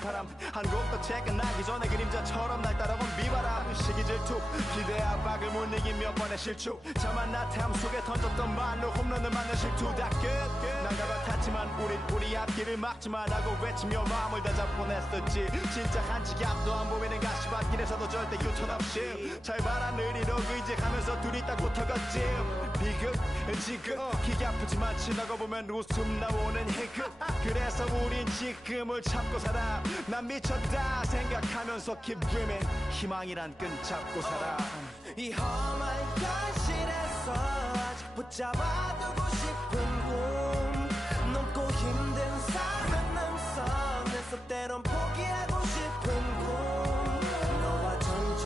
바람 한 곡도 채끝나기 전에 그림자처럼 날 따라온 비바람 시기 질투 기대 압박을 못 이긴 몇 번의 실축 자만 나탐 속에 던졌던 말로 홈런을 맞는 실투 다 끝 난가가 탔지만 우리 앞길을 막지만 하고 외치며 마음을 다잡곤 했었지 진짜 한치 앞도 안 보이는 가시밭길에서도 절대 유턴 없이 잘 봐라 느리로 의지하면서 둘이 딱 붙어갔지 비극 지극 기가 아프지만 지나고 보면 웃음 나오는 희극 그래서 우린 지금을 참고 살아 난 미쳤다 생각하면서 keep dreaming 희망이란 끈 잡고 살아 이 험한 현실에서 아직 붙잡아두고 싶은 꿈 넘고 힘든 삶의 능선에서 때론 포기하고 싶은 꿈 너와 전쟁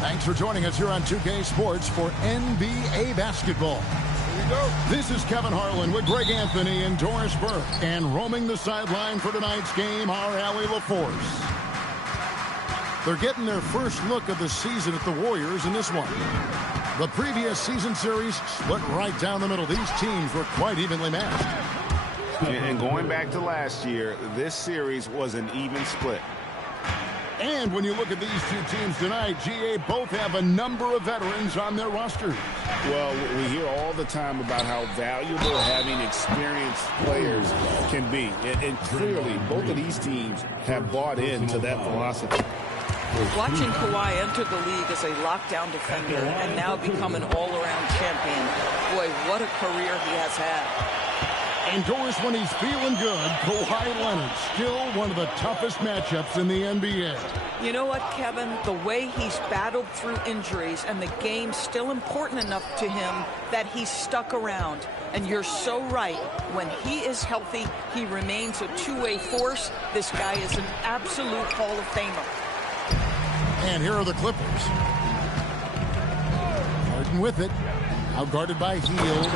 Thanks for joining us here on 2K Sports for NBA basketball. Here we go. This is Kevin Harlan with Greg Anthony and Doris Burke. And roaming the sideline for tonight's game, our Allie LaForce. They're getting their first look of the season at the Warriors in this one. The previous season series split right down the middle. These teams were quite evenly matched. And going back to last year, this series was an even split. And when you look at these two teams tonight, GA, both have a number of veterans on their rosters. Well, we hear all the time about how valuable having experienced players can be. And clearly, both of these teams have bought into that philosophy. Watching Kawhi enter the league as a lockdown defender and now become an all-around champion, boy, what a career he has had. And Doris, when he's feeling good, Kawhi Leonard, still one of the toughest matchups in the NBA. You know what, Kevin? The way he's battled through injuries and the game's still important enough to him that he's stuck around. And you're so right. When he is healthy, he remains a two-way force. This guy is an absolute Hall of Famer. And here are the Clippers. Harden with it. Out guarded by Hield.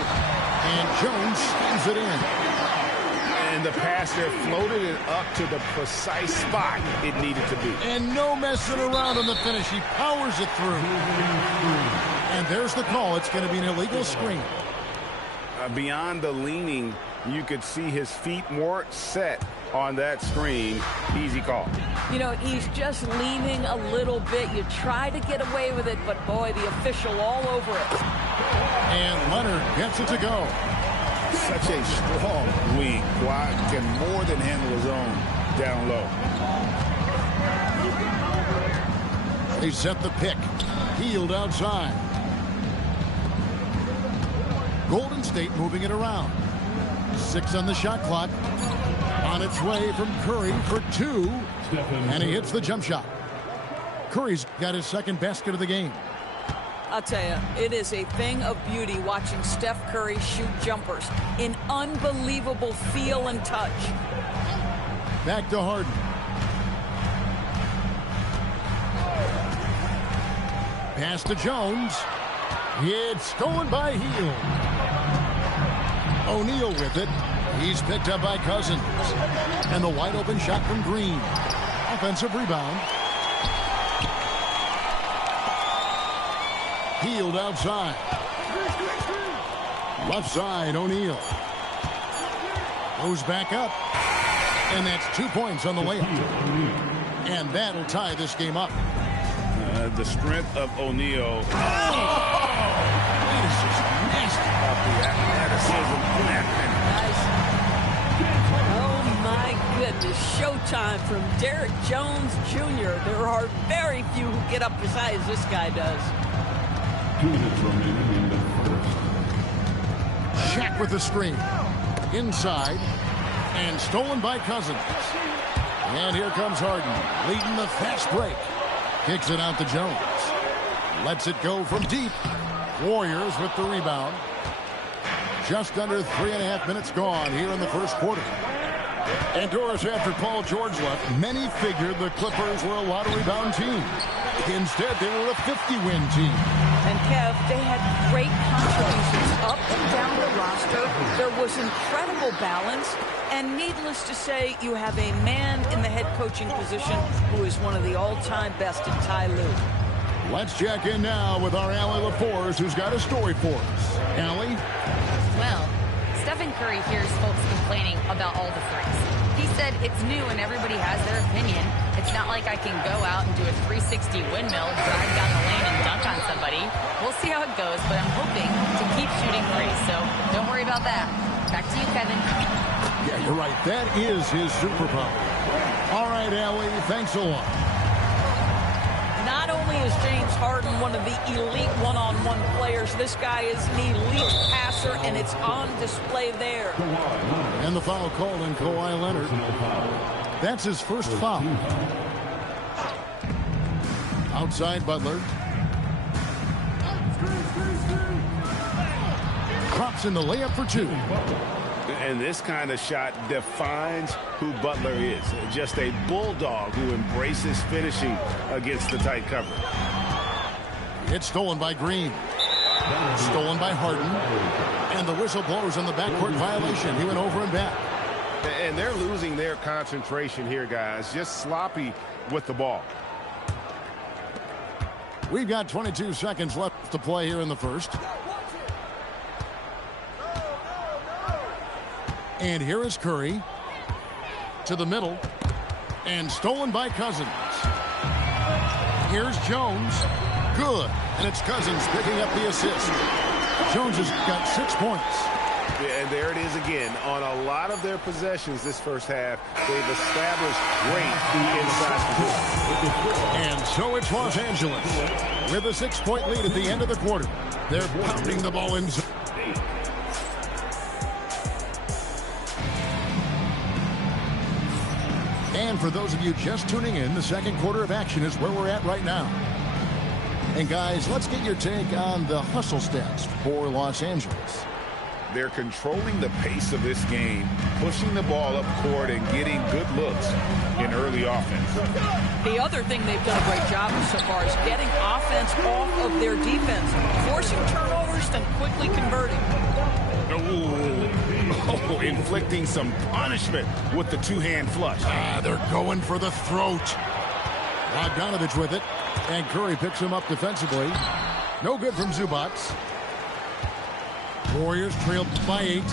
And Jones steams it in. And the pass there floated it up to the precise spot it needed to be. And no messing around on the finish. He powers it through. And there's the call. It's going to be an illegal screen. Beyond the leaning, you could see his feet more set on that screen. Easy call. You know, he's just leaning a little bit. You try to get away with it, but boy, the official all over it. And Leonard gets it to go. Such a strong wing. Kawhi can more than handle his own down low. They set the pick. Hield outside. Golden State moving it around. 6 on the shot clock. On its way from Curry for 2. And he hits the jump shot. Curry's got his second basket of the game. I'll tell you, it is a thing of beauty watching Steph Curry shoot jumpers in unbelievable feel and touch. Back to Harden. Pass to Jones. It's stolen by Hield. O'Neal with it. He's picked up by Cousins. And the wide open shot from Green. Offensive rebound. Hield outside. Left side, O'Neal. Goes back up. And that's 2 points on the layup. And that'll tie this game up. The strength of O'Neal. That is just nasty. The athleticism. Oh my goodness, showtime from Derrick Jones Jr. There are very few who get up as high as this guy does. 2 minutes remaining in the first. Shaq with the screen. Inside. And stolen by Cousins. And here comes Harden, leading the fast break. Kicks it out to Jones. Lets it go from deep. Warriors with the rebound. Just under 3.5 minutes gone here in the first quarter. And Doris, after Paul George left, many figured the Clippers were a lottery bound team. Instead, they were a 50-win team. And Kev, they had great contributions up and down the roster. There was incredible balance. And needless to say, you have a man in the head coaching position who is one of the all-time best in Ty Lue. Let's check in now with our Allie LaForce, who's got a story for us. Allie? Well, Stephen Curry hears folks complaining about all the threes. He said it's new and everybody has their opinion. It's not like I can go out and do a 360 windmill, drive down the lane, and dunk on somebody. We'll see how it goes, but I'm hoping to keep shooting threes, so don't worry about that. Back to you, Kevin. Yeah, you're right. That is his superpower. All right, Allie, thanks a lot. Not only is James Harden one of the elite one-on-one players, this guy is an elite passer, and it's on display there. And the foul called on Kawhi Leonard. That's his first foul. Outside Butler. Drops in the layup for 2. And this kind of shot defines who Butler is. Just a bulldog who embraces finishing against the tight cover. It's stolen by Green. Stolen by Harden. And the whistle blows on the backcourt violation. He went over and back. And they're losing their concentration here, guys. Just sloppy with the ball. We've got 22 seconds left to play here in the first. And here is Curry to the middle and stolen by Cousins. Here's Jones. Good. And it's Cousins picking up the assist. Jones has got 6 points. Yeah, and there it is again. On a lot of their possessions this first half, they've established great inside position. And so it's Los Angeles with a 6-point lead at the end of the quarter. They're pounding the ball in. And for those of you just tuning in, the second quarter of action is where we're at right now. And guys, let's get your take on the hustle stats for Los Angeles. They're controlling the pace of this game, pushing the ball up court and getting good looks in early offense. The other thing they've done a great job of so far is getting offense off of their defense, forcing turnovers, then quickly converting. Oh, inflicting some punishment with the two-hand flush. They're going for the throat. Bogdanovich with it, and Curry picks him up defensively. No good from Zubac. Warriors trailed by 8.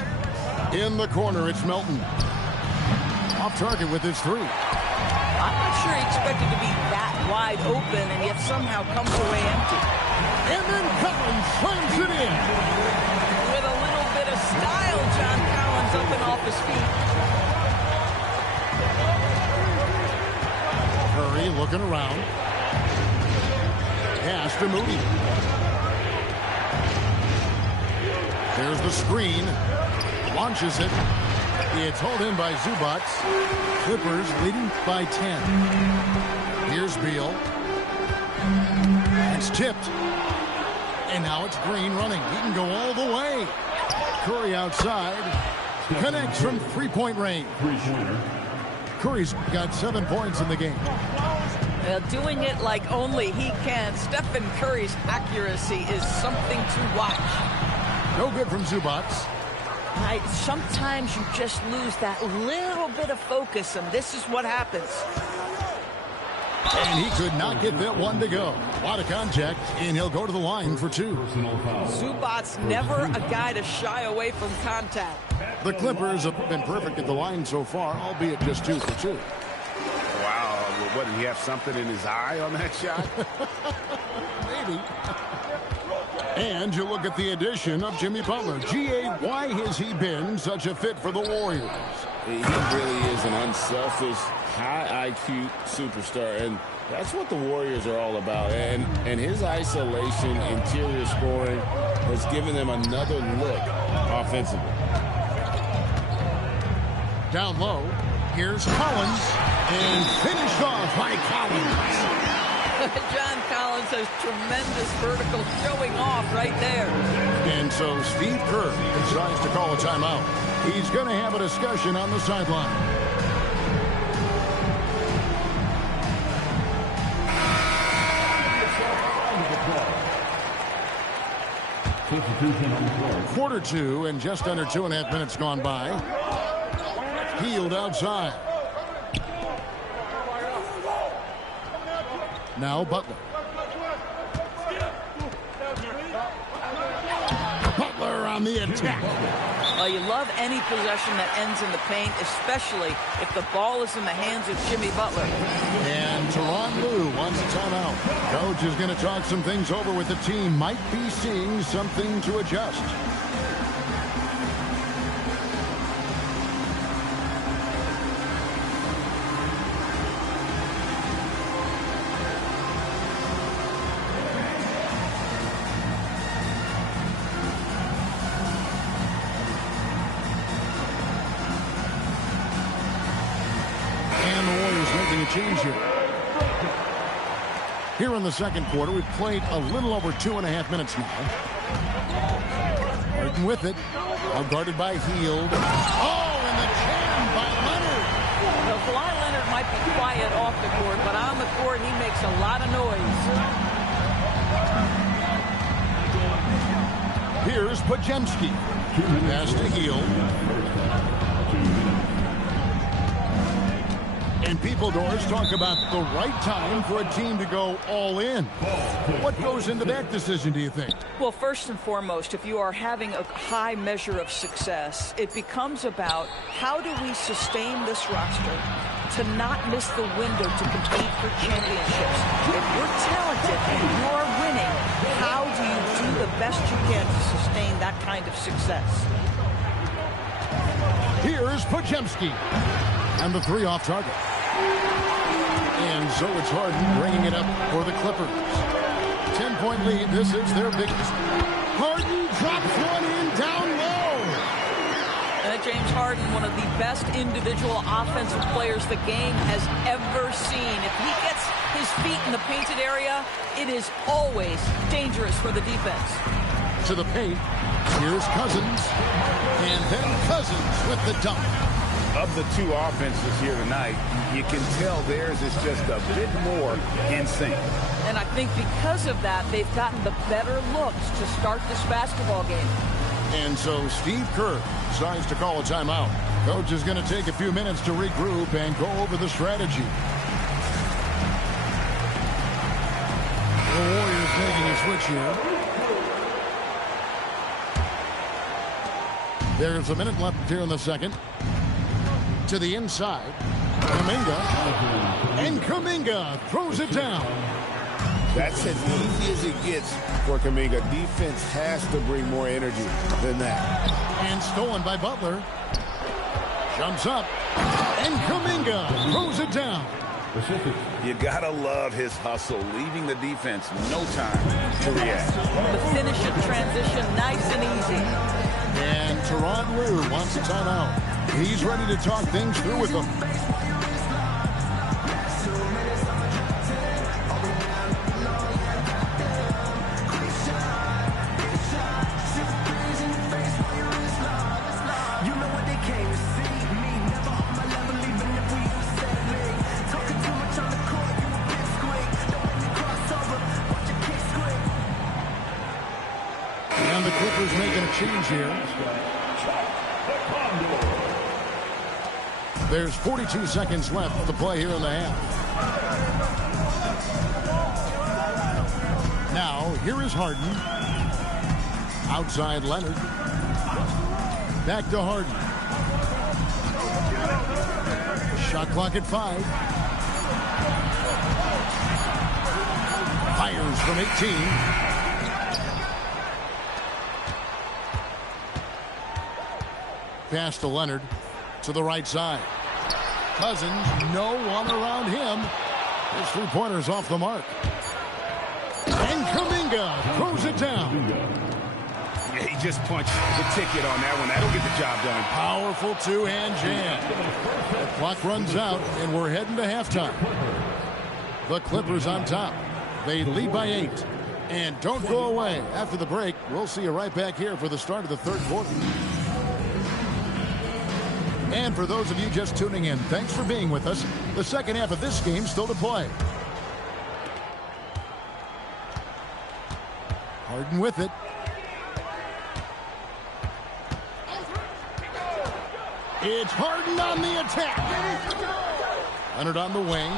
In the corner, it's Melton. Off target with his 3. I'm not sure he expected to be that wide open and yet somehow comes away empty. And then Collins slams it in. With a little bit of style, John Collins up and off his feet. Curry looking around. Pass to Moody. There's the screen. Launches it. It's hauled in by Zubac. Clippers leading by 10. Here's Beal. It's tipped. And now it's Green running. He can go all the way. Curry outside. Connects from three-point range. Curry's got 7 points in the game. Doing it like only he can. Stephen Curry's accuracy is something to watch. No good from Zubac. Sometimes you just lose that little bit of focus, and this is what happens. And he could not get that one to go. A lot of contact, and he'll go to the line for 2. Zubac's never a guy to shy away from contact. The Clippers have been perfect at the line so far, albeit just 2 for 2. Wow, what, did he have something in his eye on that shot? Maybe. And you look at the addition of Jimmy Butler. G.A., why has he been such a fit for the Warriors? He really is an unselfish, high IQ superstar, and that's what the Warriors are all about. And his isolation, interior scoring has given them another look offensively. Down low, here's Collins, and finished off by Collins. John Collins has tremendous vertical showing off right there. And so Steve Kerr decides to call a timeout. He's going to have a discussion on the sideline. Quarter 2 and just under 2.5 minutes gone by. Hield outside. Now Butler. Butler on the attack. Well, you love any possession that ends in the paint, especially if the ball is in the hands of Jimmy Butler. And Tyronn Lue wants a timeout. Coach is going to talk some things over with the team. Might be seeing something to adjust. Change here in the second quarter. We've played a little over 2.5 minutes now. Harden with it. Now guarded by Hield. Oh, and the jam by Leonard. Well, Kawhi Leonard might be quiet off the court, but on the court he makes a lot of noise. Here's Podziemski. Pass to Hield. And people, Doris, talk about the right time for a team to go all in. What goes into that decision, do you think? Well, first and foremost, if you are having a high measure of success, it becomes about how do we sustain this roster to not miss the window to compete for championships. If you're talented and you're winning, how do you do the best you can to sustain that kind of success? Here's Podziemski. And the 3 off target. And so it's Harden bringing it up for the Clippers. 10-point lead. This is their biggest. Harden drops one in down low. James Harden, one of the best individual offensive players the game has ever seen. If he gets his feet in the painted area, it is always dangerous for the defense. To the paint. Here's Cousins. And then Cousins with the dunk. Of the 2 offenses here tonight, you can tell theirs is just a bit more in sync. And I think because of that, they've gotten the better looks to start this basketball game. And so Steve Kerr decides to call a timeout. Coach is going to take a few minutes to regroup and go over the strategy. The Warriors making a switch here. There's a minute left here in the second. To the inside. Kuminga. And Kuminga throws it down. That's as easy as it gets for Kuminga. Defense has to bring more energy than that. And stolen by Butler. Jumps up. And Kuminga throws it down. You gotta love his hustle, leaving the defense no time to react. The finish in transition, nice and easy. And Tyronn Lue wants a timeout. He's ready to talk things through with them. And the Clippers making a change here. There's 42 seconds left to play here in the half. Now, here is Harden. Outside Leonard. Back to Harden. Shot clock at 5. Fires from 18. Pass to Leonard to the right side. Cousins, no one around him. His three-pointer's off the mark. And Kuminga throws it down. Yeah, he just punched the ticket on that one. That'll get the job done. Powerful two-hand jam. The clock runs out, and we're heading to halftime. The Clippers on top. They lead by 8. And don't go away. After the break, we'll see you right back here for the start of the third quarter. And for those of you just tuning in, thanks for being with us. The second half of this game still to play. Harden with it. It's Harden on the attack. Leonard on the wing.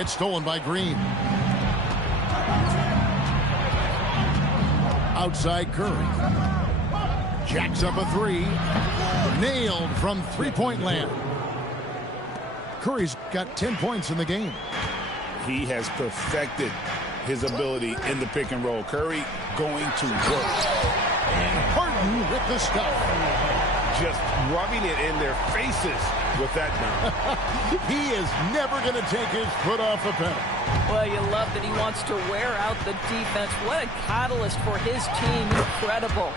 It's stolen by Green. Outside Curry. Jacks up a 3. Nailed from three-point land. Curry's got 10 points in the game. He has perfected his ability in the pick and roll. Curry going to work. And Harden with the stuff. Just rubbing it in their faces with that dunk. He is never going to take his foot off the pedal. Well, you love that he wants to wear out the defense. What a catalyst for his team. Incredible.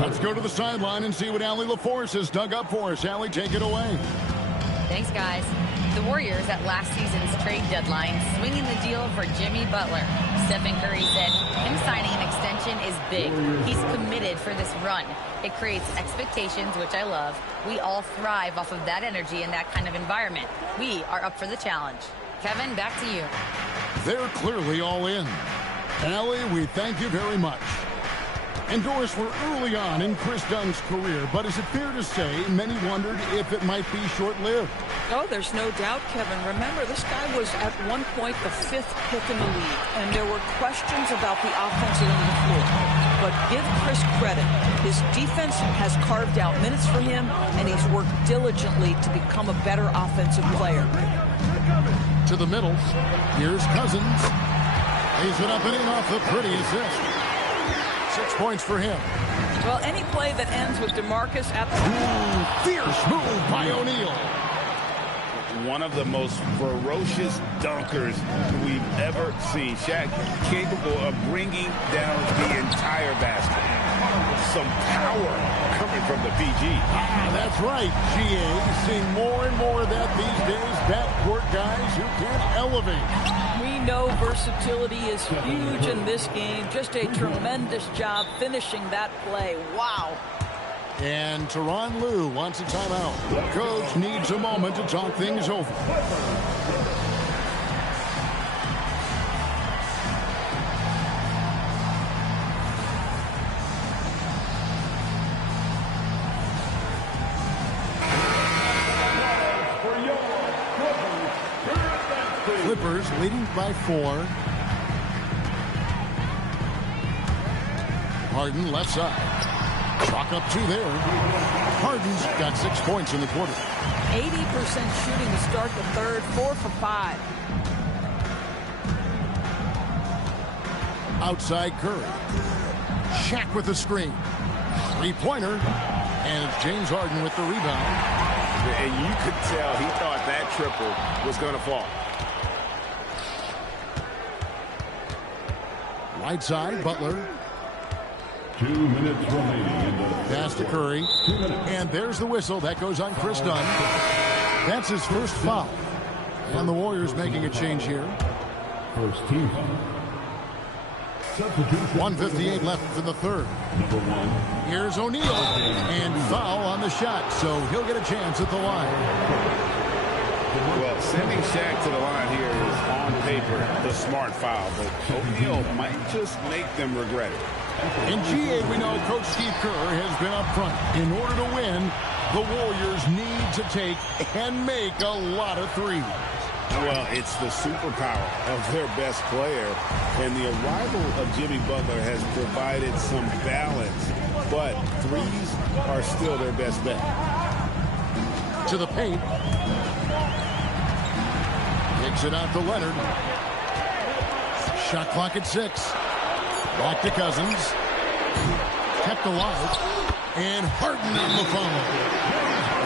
Let's go to the sideline and see what Allie LaForce has dug up for us. Allie, take it away. Thanks, guys. The Warriors at last season's trade deadline swinging the deal for Jimmy Butler. Stephen Curry said him signing an extension is big. He's committed for this run. It creates expectations, which I love. We all thrive off of that energy in that kind of environment. We are up for the challenge. Kevin, back to you. They're clearly all in. Allie, we thank you very much. And Doris, we're early on in Chris Dunn's career, but is it fair to say many wondered if it might be short-lived? Oh, there's no doubt, Kevin. Remember, this guy was at one point the 5th pick in the league, and there were questions about the offensive end of the floor. But give Chris credit. His defense has carved out minutes for him, and he's worked diligently to become a better offensive player. To the middle. Here's Cousins. Lays it up and in off the pretty assist. 6 points for him. Well, any play that ends with DeMarcus at the... Fierce move by O'Neal. One of the most ferocious dunkers we've ever seen. Shaq capable of bringing down the entire basket. Some power coming from the PG. That's right, GA. Seeing more and more of that these days. Backcourt guys who can elevate. We know versatility is huge in this game. Just a tremendous job finishing that play. Wow. And Tyronn Lue wants a timeout. The coach needs a moment to talk things over. Warriors leading by 4. Harden left side. Chalk up 2 there. Harden's got 6 points in the quarter. 80% shooting to start the third, 4 for 5. Outside Curry. Shaq with the screen. 3-pointer. And it's James Harden with the rebound. And you could tell he thought that triple was going to fall. Right side, Butler. 2 minutes remaining in the Pass to Curry. And there's the whistle. That goes on Chris Dunn. That's his first foul. And the Warriors making a change here. first team foul. 1:58 left in the third. Number 1. Here's O'Neal. And foul on the shot. So he'll get a chance at the line. Well, sending Shaq to the line here is on paper the smart foul, but O'Neal might just make them regret it. In GA, we know Coach Steve Kerr has been up front. In order to win, the Warriors need to take and make a lot of threes. Well, it's the superpower of their best player, and the arrival of Jimmy Butler has provided some balance, but threes are still their best bet. To the paint. Kicks it out to Leonard. Shot clock at 6. Back to Cousins. Kept alive. And Harden on the follow.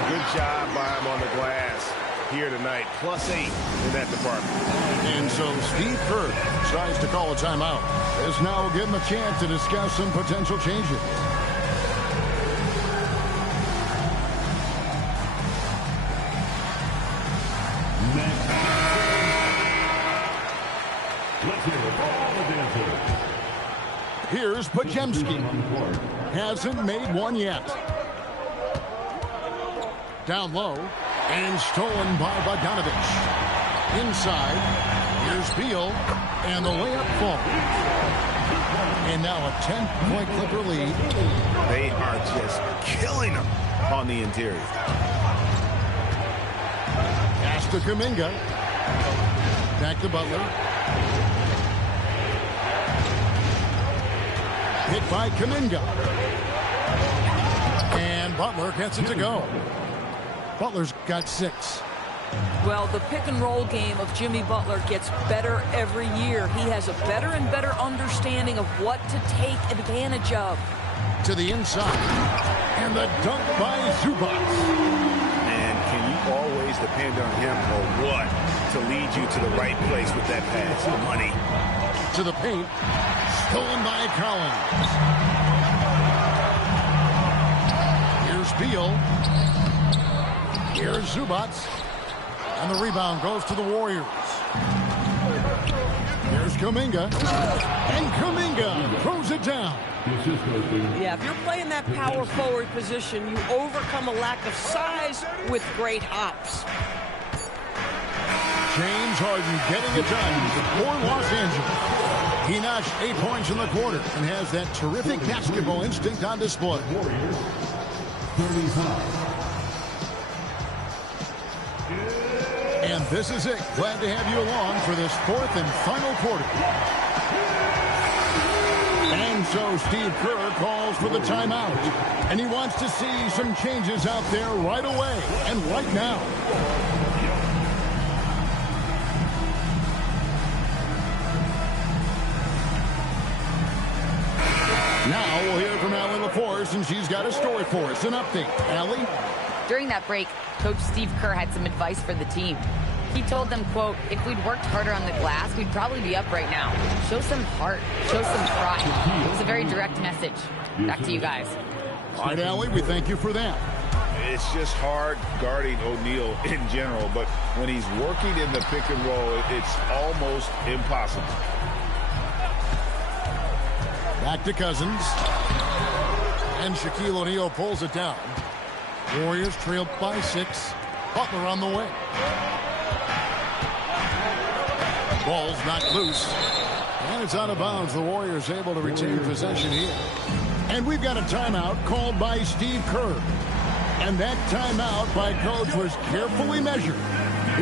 Good job by him on the glass here tonight. +8 in that department. And so Steve Kerr tries to call a timeout. This now will give him a chance to discuss some potential changes. Here's Podziemski. Hasn't made one yet. Down low. And stolen by Bogdanovich. Inside. Here's Beal. And the layup falls. And now a 10-point Clipper lead. They are just killing them on the interior. Pass to Kuminga. Back to Butler. Hit by Kuminga. And Butler gets it to go. Butler's got 6. Well, the pick-and-roll game of Jimmy Butler gets better every year. He has a better and better understanding of what to take advantage of. To the inside. And the dunk by Zubac. And can you always depend on him or what to lead you to the right place with that pass? The money. To the paint. Stolen by Collins. Here's Beal. Here's Zubac. And the rebound goes to the Warriors. Here's Kuminga. And Kuminga throws it down. Yeah, if you're playing that power forward position, you overcome a lack of size with great hops. James Harden getting it done for Los Angeles. He notched 8 points in the quarter and has that terrific basketball instinct on display. Warriors 35. And this is it. Glad to have you along for this 4th and final quarter. And so Steve Kerr calls for the timeout. And he wants to see some changes out there right away and right now. Now we'll hear from Allie LaForce, and she's got a story for us. An update. Allie? During that break, Coach Steve Kerr had some advice for the team. He told them, quote, if we'd worked harder on the glass, we'd probably be up right now. Show some heart. Show some pride. It was a very direct message. Back to you guys. All right, Allie, we thank you for that. It's just hard guarding O'Neal in general, but when he's working in the pick and roll, it's almost impossible. Back to Cousins. And Shaquille O'Neal pulls it down. Warriors trailed by 6. Butler on the way. Ball's knocked loose. And it's out of bounds. The Warriors able to retain possession here. And we've got a timeout called by Steve Kerr. And that timeout by Coach was carefully measured.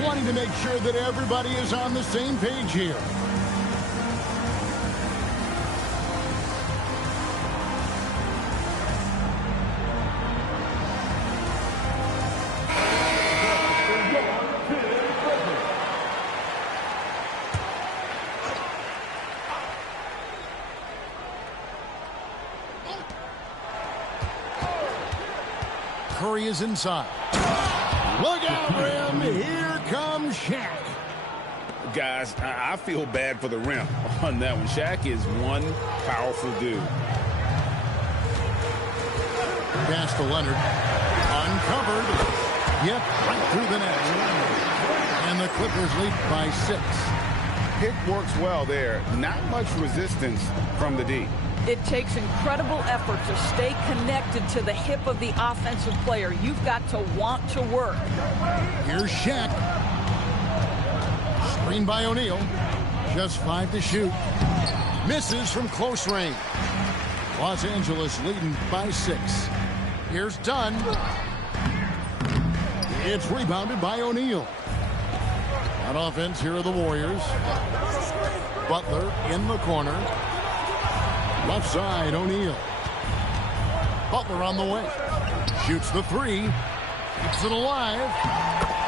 wanting to make sure that everybody is on the same page here. Curry is inside. Look out for him. Here comes Shaq. Guys, I feel bad for the rim on that one. Shaq is one powerful dude. Pass to Leonard. Uncovered. Yep, right through the net. And the Clippers lead by 6. Pick works well there. Not much resistance from the D. It takes incredible effort to stay connected to the hip of the offensive player. You've got to want to work. Here's Shaq. Screen by O'Neal. Just 5 to shoot. Misses from close range. Los Angeles leading by 6. Here's Dunn. It's rebounded by O'Neal. On offense, here are the Warriors. Butler in the corner. Left side, O'Neal. Butler on the way. Shoots the 3. Keeps it alive.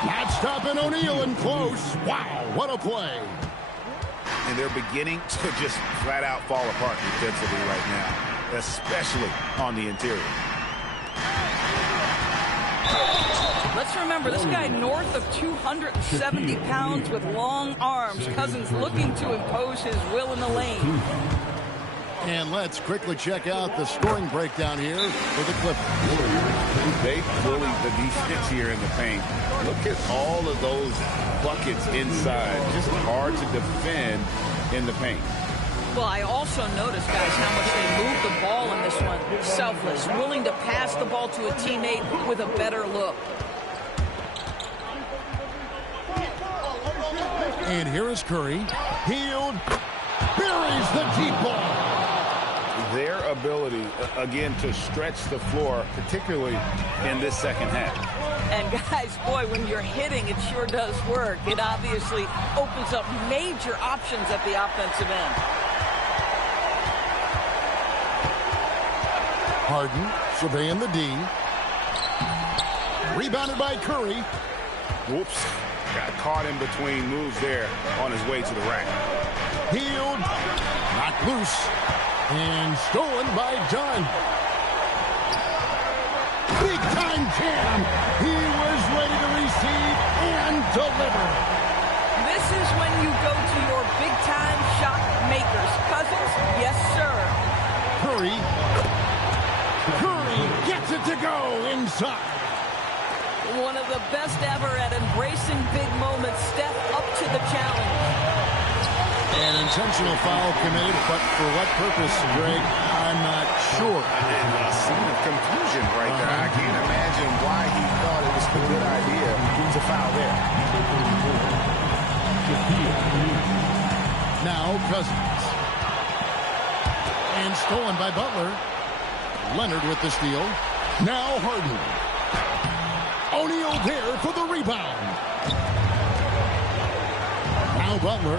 Not stopping O'Neal in close. Wow, what a play. And they're beginning to just flat out fall apart defensively right now, especially on the interior. Let's remember, this guy north of 270 pounds with long arms. Cousins looking to impose his will in the lane. And let's quickly check out the scoring breakdown here for the Clippers. They bullied the defense here in the paint. Look at all of those buckets inside. Just hard to defend in the paint. Well, I also noticed, guys, how much they moved the ball in this one. Selfless, willing to pass the ball to a teammate with a better look. And here is Curry. Healed. Buries the deep ball. Their ability, again, to stretch the floor, particularly in this second half. And, guys, boy, when you're hitting, it sure does work. It obviously opens up major options at the offensive end. Harden surveying the D. Rebounded by Curry. Whoops. Got caught in between moves there on his way to the rack. Healed. Knocked loose. And stolen by Dunn. Big time jam. He was ready to receive and deliver. This is when you go to your big time shot makers. Cousins, yes, sir. Curry gets it to go inside. One of the best ever at embracing big moments. Step up to the challenge. An intentional foul committed, but for what purpose, Greg, I'm not sure. And a scene of confusion right there. I can't imagine why he thought it was a good idea to foul there. Now Cousins. And stolen by Butler. Leonard with the steal. Now Harden. O'Neal there for the rebound. Now Butler.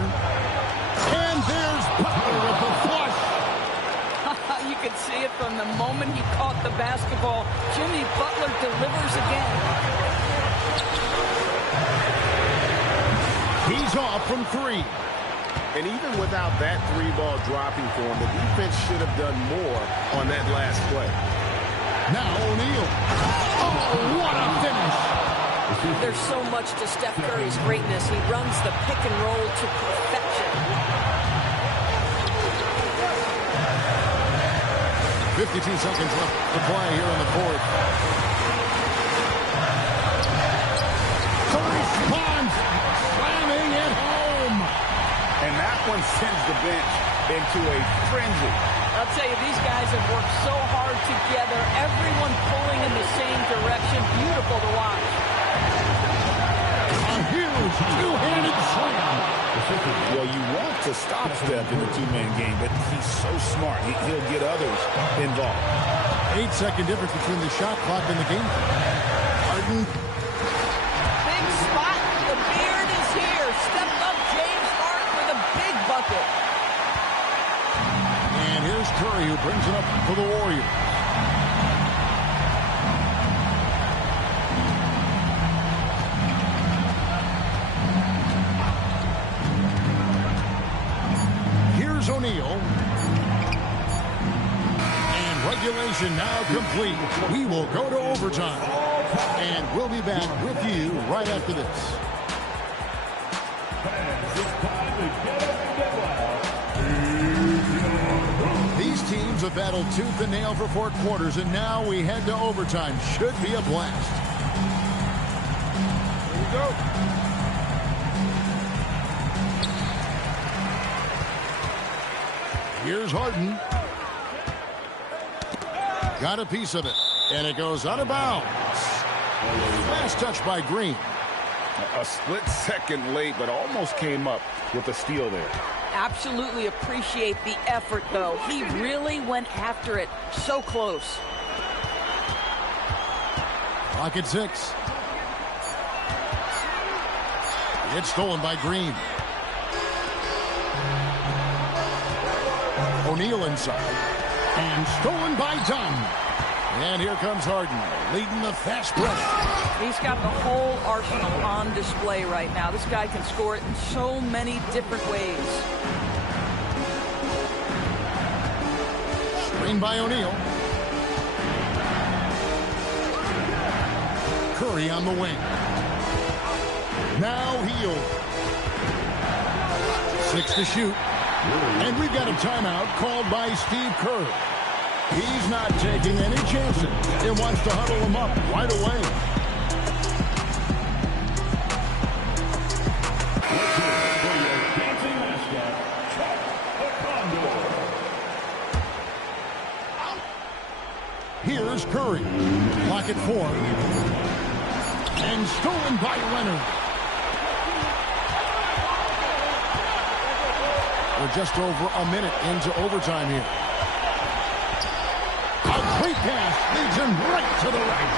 And there's Butler with the flush. You can see it from the moment he caught the basketball. Jimmy Butler delivers again. He's off from 3. And even without that 3-ball dropping for him, the defense should have done more on that last play. Now O'Neal. Oh, what a finish. There's so much to Steph Curry's greatness. He runs the pick and roll to perfection. 52 seconds left to play here in the fourth. Response, slamming it home. And that one sends the bench into a frenzy. I'll tell you, these guys have worked so hard together. Everyone pulling in the same direction. Beautiful to watch. A huge two-handed slam. Well, you want to stop Steph in the two-man game, but he's so smart. He'll get others involved. 8-second difference between the shot clock and the game. Harden. Big spot. The big Here's Curry, who brings it up for the Warriors. Here's O'Neal. And regulation now complete. We will go to overtime. And we'll be back with you right after this. These teams have battled tooth and nail for 4 quarters, and now we head to overtime. Should be a blast. Here we go. Here's Harden. Got a piece of it, and it goes out of bounds. Last touch by Green. A split second late, but almost came up with a steal there. Absolutely appreciate the effort, though. He really went after it. So close. Clock at 6. It's stolen by Green. O'Neal inside. And stolen by Dunn. And here comes Harden, leading the fast break. He's got the whole arsenal on display right now. This guy can score it in so many different ways. Screen by O'Neal. Curry on the wing. Now Hield. 6 to shoot. And we've got a timeout called by Steve Kerr. He's not taking any chances. He wants to huddle him up right away. Here's Curry. Clock at 4. And stolen by Leonard. We're just over a minute into overtime here. A great pass leads him right to the right.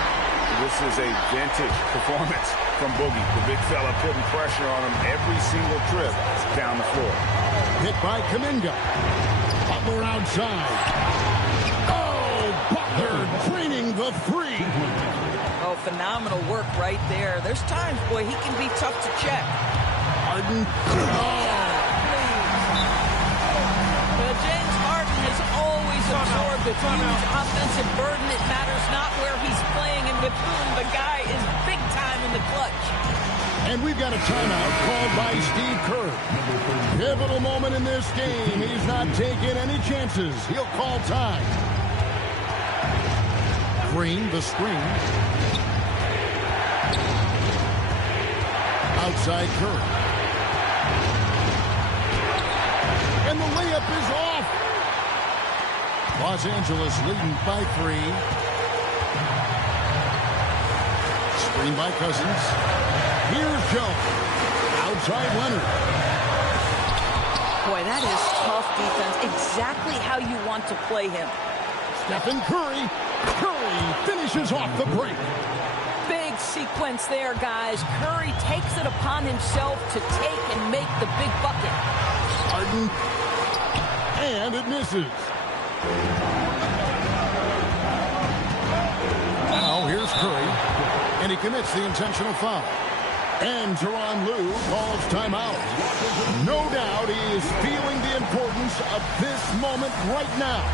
This is a vintage performance from Boogie. The big fella putting pressure on him every single trip down the floor. Hit by Kuminga. Butler outside. Oh, Butler draining the 3. Oh, phenomenal work right there. There's times, boy, he can be tough to check. Harden. Oh. James Harden has always absorbed a huge offensive burden. It matters not where he's playing and with whom. The guy is big time in the clutch. And we've got a timeout called by Steve Kerr. Pivotal moment in this game. He's not taking any chances. He'll call time. Green, the screen. Outside Curry. And the layup is off. Los Angeles leading by 3. Screen by Cousins. Here's Jones. Outside Leonard. Boy, that is tough defense. Exactly how you want to play him. Stephen Curry. Curry finishes off the break. Big sequence there, guys. Curry takes it upon himself to take and make the big bucket. Harden. And it misses. Now here's Curry. And he commits the intentional foul. And Tyronn Lue calls timeout. No doubt he is feeling the importance of this moment right now.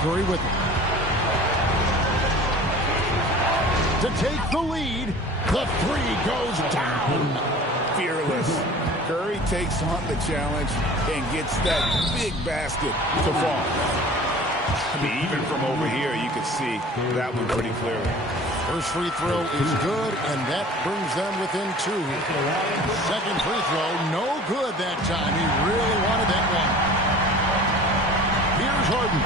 Curry with it. To take the lead, the 3 goes down. Fearless. Curry takes on the challenge and gets that big basket to fall. I mean, even from over here, you could see that one pretty clearly. First free throw is good, and that brings them within 2. Second free throw, no good that time. He really wanted that one. Here's Harden.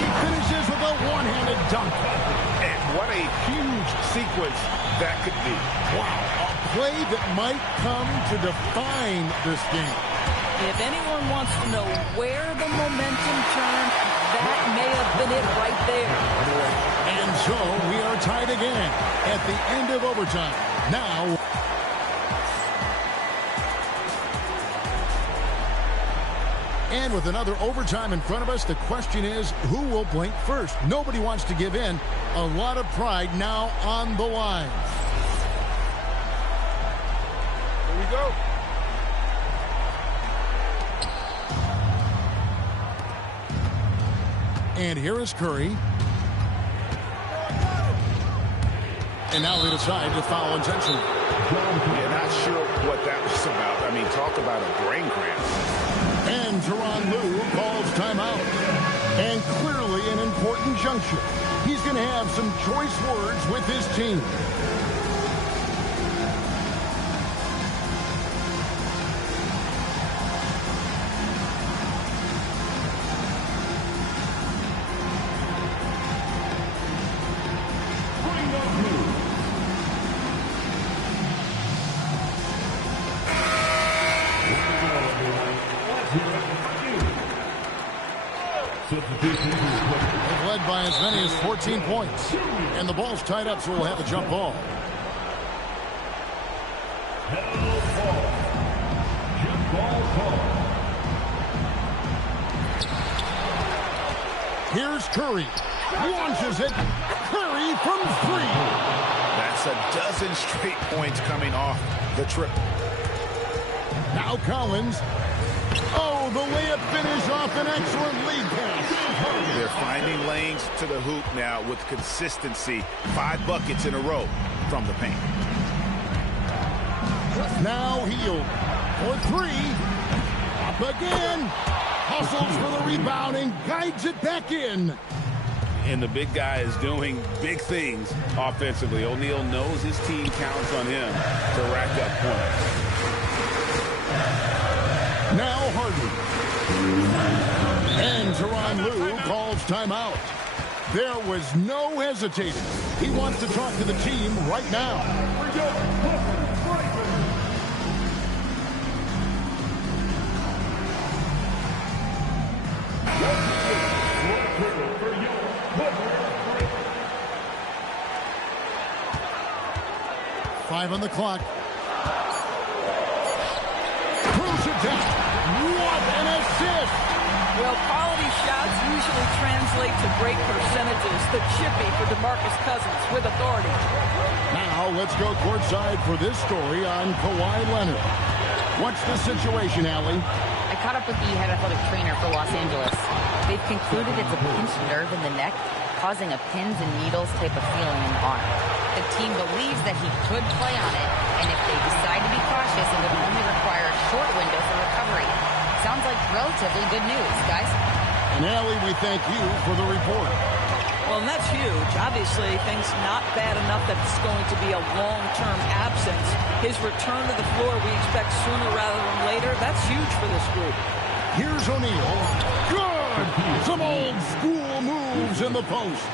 He finishes with a one-handed dunk. And what a huge sequence that could be. Wow, a play that might come to define this game. If anyone wants to know where the momentum turned, that may have been it right there. And so we are tied again at the end of overtime. Now, and with another overtime in front of us, the question is, who will blink first? Nobody wants to give in. A lot of pride now on the line. Here we go. And here is Curry. And now they decide to foul intentionally. Yeah, not sure what that was about. I mean, talk about a brain cramp. And Tyronn Lue calls timeout. And clearly an important juncture. He's going to have some choice words with his team. They've led by as many as 14 points. And the ball's tied up, so we'll have a jump ball. Here's Curry. Launches it. Curry from 3. That's a dozen straight points coming off the trip. Now Collins. Oh, the layup finish off an excellent lead pass. They're finding lanes to the hoop now with consistency. 5 buckets in a row from the paint. Now Hield for 3. Up again. Hustles for the rebound and guides it back in. And the big guy is doing big things offensively. O'Neal knows his team counts on him to rack up points. Now Harden. And Tyronn Lue calls timeout. There was no hesitating. He wants to talk to the team right now. Five on the clock. Throws it down. What an assist! Well, quality shots usually translate to great percentages. The chippy for DeMarcus Cousins with authority. Now let's go courtside for this story on Kawhi Leonard. What's the situation, Allie? I caught up with the head athletic trainer for Los Angeles. They've concluded it's a pinched nerve in the neck, causing a pins and needles type of feeling in the arm. The team believes that he could play on it, and if they decide to be cautious, it would only require a short window for recovery. Sounds like relatively good news, guys. And Allie, we thank you for the report. Well, and that's huge. Obviously, things not bad enough that it's going to be a long-term absence. His return to the floor we expect sooner rather than later. That's huge for this group. Here's O'Neal. Good! Some old school moves in the post.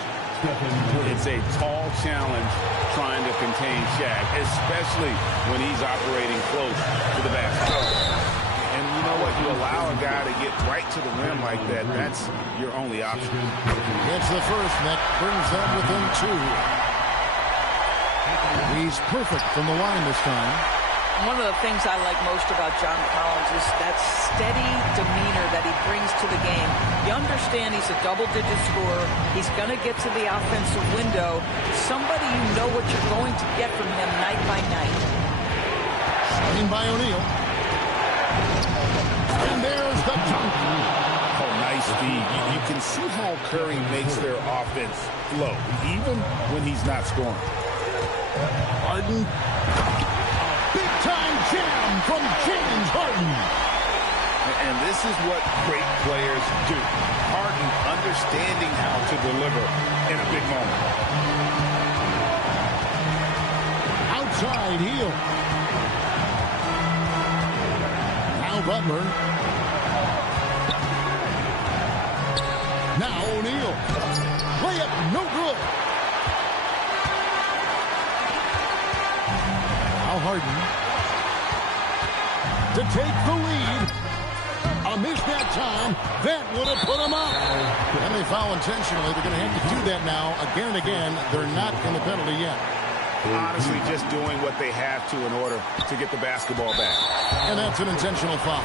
It's a tall challenge trying to contain Shaq, especially when he's operating close to the basket. And you know what? You allow a guy to get right to the rim like that, that's your only option. It's the first, and that brings them within 2. He's perfect from the line this time. One of the things I like most about John Collins is that steady demeanor that he brings to the game. You understand he's a double-digit scorer. He's going to get to the offensive window. Somebody you know what you're going to get from him night by night. Starting by O'Neal. And there's the dunk. Oh, nice feed. You can see how Curry makes their offense flow, even when he's not scoring. Harden. Big time Big-time jam from James Harden. And this is what great players do. Harden understanding how to deliver in a big moment. Outside heel. Now Butler. Now O'Neal. Layup, no good. Now Harden. To take the lead. A miss that time. That would have put them up. And they foul intentionally. They're going to have to do that now again and again. They're not in the penalty yet. Honestly, just doing what they have to in order to get the basketball back. And that's an intentional foul.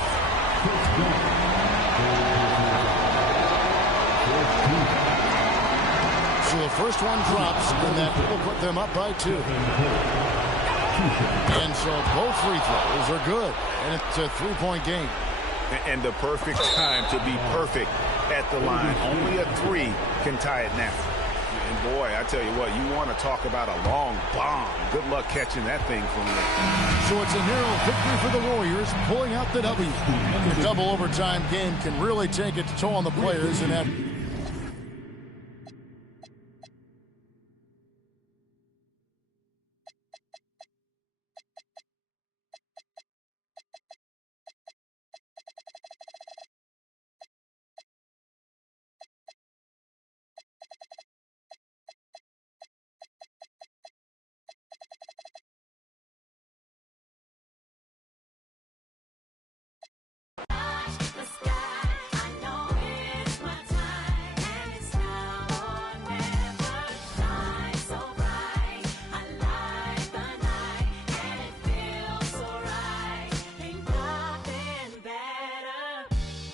So the first one drops, and that will put them up by 2. And so both free throws are good. And it's a 3-point game. And the perfect time to be perfect at the line. Only a 3 can tie it now. And boy, I tell you what, you want to talk about a long bomb. Good luck catching that thing from there. So it's a narrow victory for the Warriors, pulling out the W. The double overtime game can really take its toll on the players in that.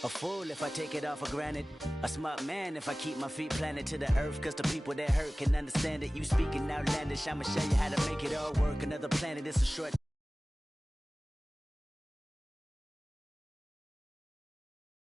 A fool if I take it all for granted. A smart man if I keep my feet planted to the earth. Cause the people that hurt can understand it. You speaking outlandish, I'ma show you how to make it all work. Another planet, it's a short